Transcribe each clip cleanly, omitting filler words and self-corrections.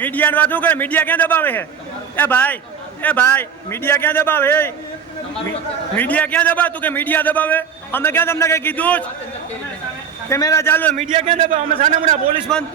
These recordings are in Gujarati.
मीडिया बात करे मीडिया क्या दबावे है ए भाई मीडिया क्या दबावे मीडिया क्या दबा तू के मीडिया दबावे हमें क्या तुमने कहीं कीधु कैमरा चालू है मीडिया क्या दबा हमें सामने मुड़ा पुलिस बंद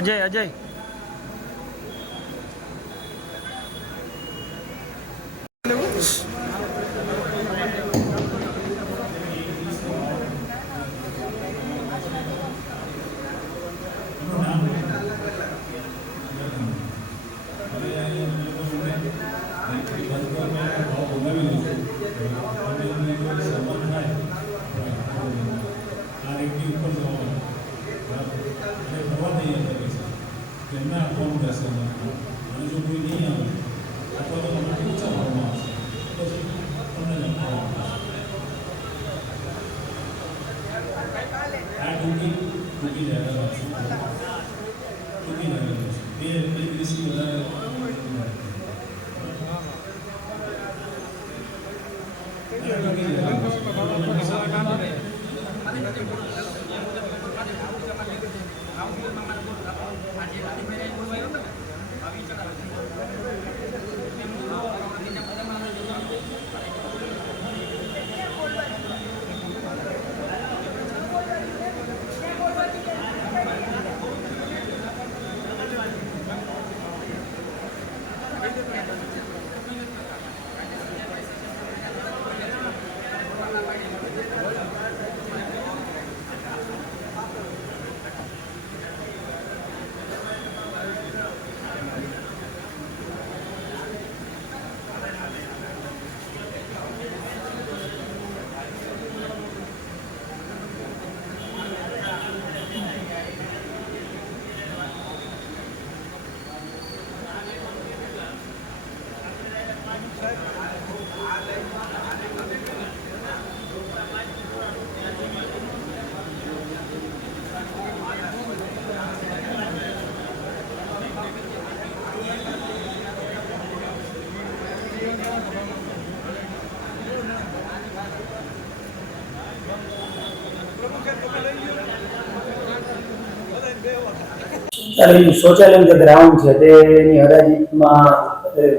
अजय શૌચાલય જે ગ્રાઉન્ડ છે તેની હરાજીમાં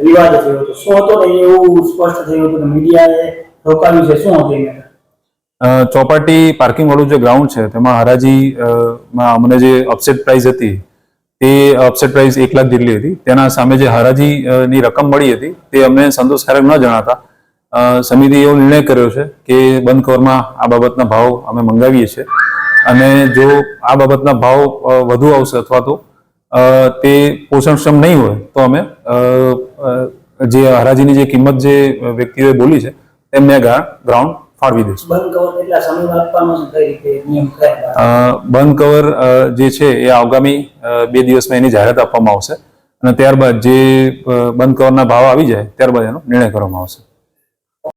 વિવાદ થયો હતો શું હતો એવું સ્પષ્ટ થયું હતું કે મીડિયાએ રોકાવ્યું છે શું હતું એમાં ચોપાટી પાર્કિંગ વાળું જે ગ્રાઉન્ડ છે તેમાં હરાજીમાં અમને જે અપસેટ પ્રાઇસ હતી તે અપસેટ પ્રાઇસ 1 લાખ જેટલી હતી તેના સામે જે હરાજીની રકમ મળી હતી તે અમને સંતોષકારક ન જણાતા સમિતિએ એવો નિર્ણય કર્યો છે કે બંધ કવરમાં આ બાબતના ભાવ અમે મંગાવીએ છીએ અને જો આ બાબતના ભાવ વધુ આવશે અથવા તો તે પોષણક્ષમ નહીં હોય તો અમે જે હરાજીની જે કિંમત જે વ્યક્તિઓએ બોલી છે તેમને ગ્રાઉન્ડ ફાળવી દઈશું. બંધ કવર જે છે એ આગામી 2 દિવસમાં એની જાહેરાત આપવામાં આવશે અને ત્યારબાદ જે બંધ કવરના ભાવ આવી જાય ત્યારબાદ એનો નિર્ણય કરવામાં આવશે.